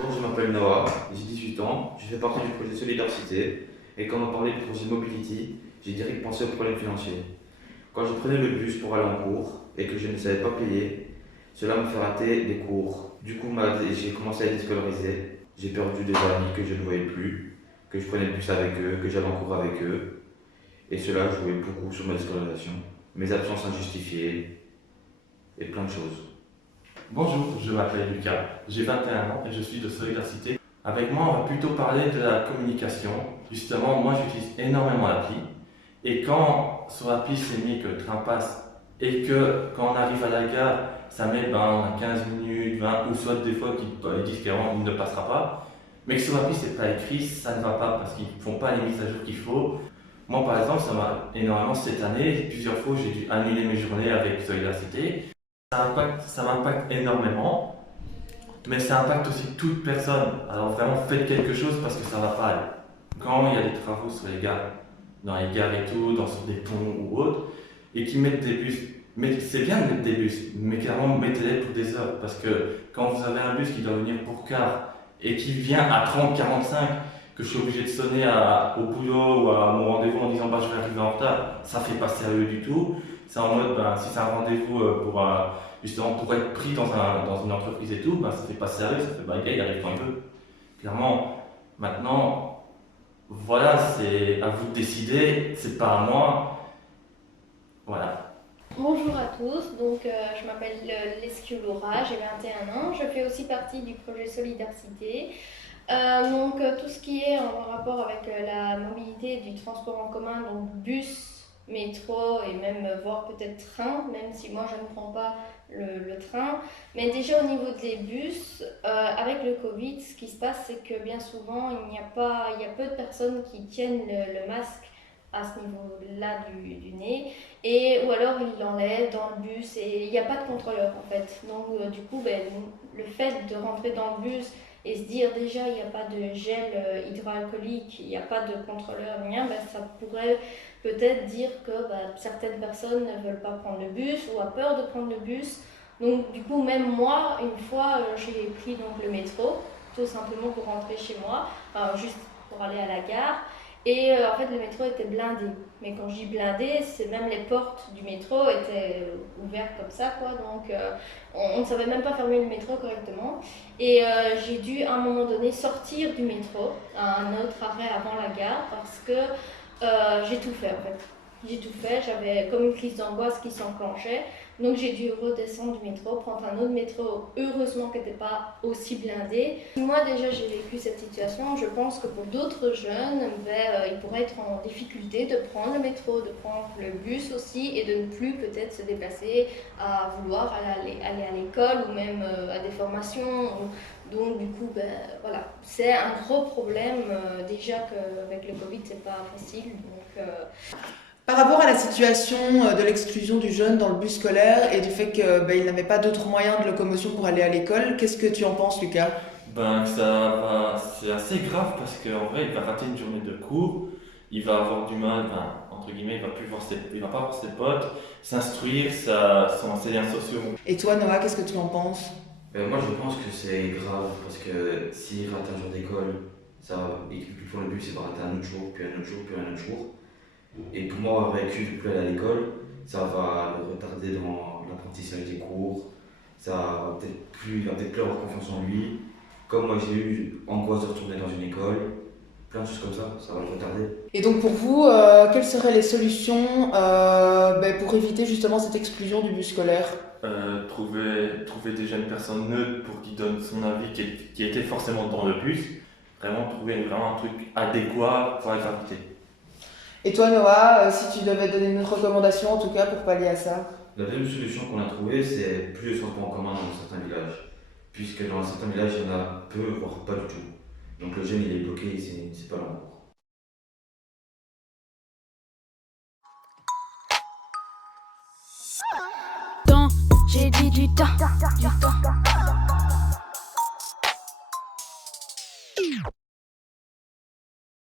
Bonjour, je m'appelle Noah, j'ai 18 ans, je fais partie du projet Solidarité et quand on parlait du projet Mobility, j'ai direct pensé aux problèmes financiers. Quand je prenais le bus pour aller en cours et que je ne savais pas payer, cela me fait rater des cours. Du coup, j'ai commencé à être déscolarisé, j'ai perdu des amis que je ne voyais plus, que je prenais le bus avec eux, que j'allais en cours avec eux, et cela jouait beaucoup sur ma déscolarisation, mes absences injustifiées et plein de choses. Bonjour, je m'appelle Lucas, j'ai 21 ans et je suis de Solidarité. Avec moi, on va plutôt parler de la communication. Justement, moi j'utilise énormément l'appli et quand sur l'appli c'est mis que le train passe et que quand on arrive à la gare, ça met on a 15 minutes, 20 ou soit des fois ils disent qu'il ne passera pas, mais que sur l'appli c'est pas écrit, ça ne va pas parce qu'ils ne font pas les mises à jour qu'il faut. Moi par exemple, ça m'a énormément cette année, plusieurs fois j'ai dû annuler mes journées avec Solidarité. Ça m'impacte énormément, mais ça impacte aussi toute personne. Alors vraiment, faites quelque chose parce que ça va pas aller. Quand il y a des travaux sur les gares, dans les gares et tout, sur des ponts ou autres, et qui mettent des bus, mais c'est bien de mettre des bus, mais clairement mettez-les pour des heures. Parce que quand vous avez un bus qui doit venir pour quart et qui vient à 30-45, que je suis obligé de sonner au boulot ou à mon rendez-vous en disant je vais arriver en retard, ça fait pas sérieux du tout. C'est en mode si c'est un rendez-vous justement pour être pris dans une entreprise et tout, ça fait pas sérieux, ça fait le gars il arrive quand il veut. Clairement, maintenant, voilà, c'est à vous de décider, c'est pas à moi. Voilà. Bonjour à tous, je m'appelle Lescu Laura, j'ai 21 ans, je fais aussi partie du projet Solidarité. Tout ce qui est en rapport avec la mobilité du transport en commun, donc bus, métro et même voire peut-être train, même si moi je ne prends pas le train. Mais déjà au niveau des bus, avec le Covid, ce qui se passe c'est que bien souvent il y a peu de personnes qui tiennent le masque à ce niveau-là du nez, ou alors ils l'enlèvent dans le bus et il n'y a pas de contrôleur en fait. Du coup, le fait de rentrer dans le bus et se dire déjà il n'y a pas de gel hydroalcoolique, il n'y a pas de contrôleur, rien, ça pourrait peut-être dire que certaines personnes ne veulent pas prendre le bus ou ont peur de prendre le bus. Donc du coup, même moi, une fois, j'ai pris le métro, tout simplement pour rentrer chez moi, juste pour aller à la gare. En fait, le métro était blindé. Mais quand je dis blindé, c'est même les portes du métro étaient ouvertes comme ça, quoi. On ne savait même pas fermer le métro correctement. J'ai dû, à un moment donné, sortir du métro à un autre arrêt avant la gare parce que j'ai tout fait, en fait. J'ai tout fait, j'avais comme une crise d'angoisse qui s'enclenchait. Donc j'ai dû redescendre du métro, prendre un autre métro, heureusement qu'il n'était pas aussi blindé. Moi déjà j'ai vécu cette situation, je pense que pour d'autres jeunes, ils pourraient être en difficulté de prendre le métro, de prendre le bus aussi et de ne plus peut-être se déplacer à vouloir aller à l'école ou même à des formations. Donc du coup, voilà, c'est un gros problème déjà qu'avec le Covid c'est pas facile. Par rapport à la situation de l'exclusion du jeune dans le bus scolaire et du fait qu'il n'avait pas d'autres moyens de locomotion pour aller à l'école, qu'est-ce que tu en penses, Lucas? C'est assez grave parce qu'en vrai, il va rater une journée de cours, il va avoir du mal, entre guillemets, il va pas voir ses potes, s'instruire, ses liens sociaux. Et toi, Noah, qu'est-ce que tu en penses? Moi je pense que c'est grave parce que s'il rate un jour d'école, et qu'il prend le bus, il va rater un autre jour, puis un autre jour, puis un autre jour. Et pour moi, avoir exclu de plus aller à l'école, ça va le retarder dans l'apprentissage des cours, il va peut-être plus avoir confiance en lui. Comme moi j'ai eu angoisse de retourner dans une école, plein de choses comme ça va le retarder. Et donc pour vous, quelles seraient les solutions pour éviter justement cette exclusion du bus scolaire? Trouver des jeunes personnes neutres pour qui donnent son avis qui était forcément dans le bus, vraiment trouver vraiment un truc adéquat pour être invité. Et toi, Noah, si tu devais donner une recommandation en tout cas pour pallier à ça? La deuxième solution qu'on a trouvée, c'est plus de transports en commun dans certains villages. Puisque dans certains villages, il y en a peu, voire pas du tout. Donc le jeune, il est bloqué, c'est pas long. J'ai dit du temps, du temps.